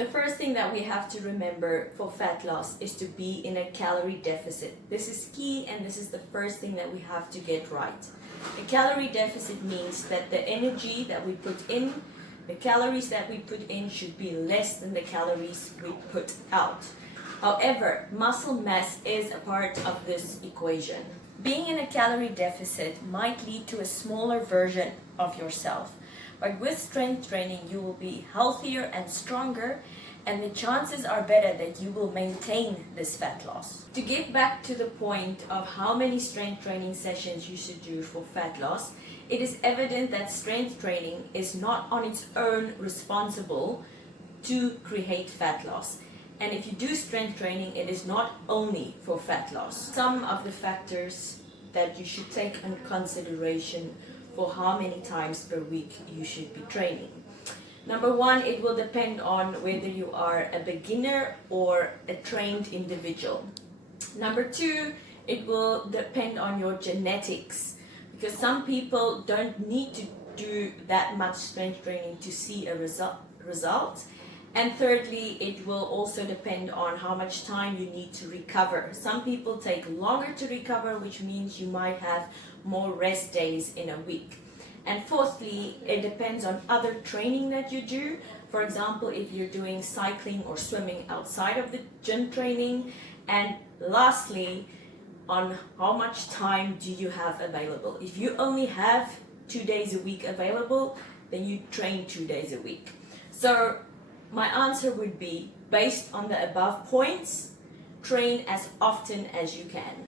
The first thing that we have to remember for fat loss is to be in a calorie deficit. This is key, and this is the first thing that we have to get right. A calorie deficit means that the energy that we put in, the calories that we put in should be less than the calories we put out. However, muscle mass is a part of this equation. Being in a calorie deficit might lead to a smaller version of yourself. But with strength training, you will be healthier and stronger, and the chances are better that you will maintain this fat loss. To get back to the point of how many strength training sessions you should do for fat loss, it is evident that strength training is not on its own responsible to create fat loss. And if you do strength training, it is not only for fat loss. Some of the factors that you should take into consideration for how many times per week you should be training. Number one, it will depend on whether you are a beginner or a trained individual. Number two, it will depend on your genetics, because some people don't need to do that much strength training to see a result. And thirdly, it will also depend on how much time you need to recover. Some people take longer to recover, which means you might have more rest days in a week. And fourthly, it depends on other training that you do. For example, if you're doing cycling or swimming outside of the gym training. And lastly, on how much time do you have available. If you only have 2 days a week available, then you train 2 days a week. So my answer would be, based on the above points, train as often as you can.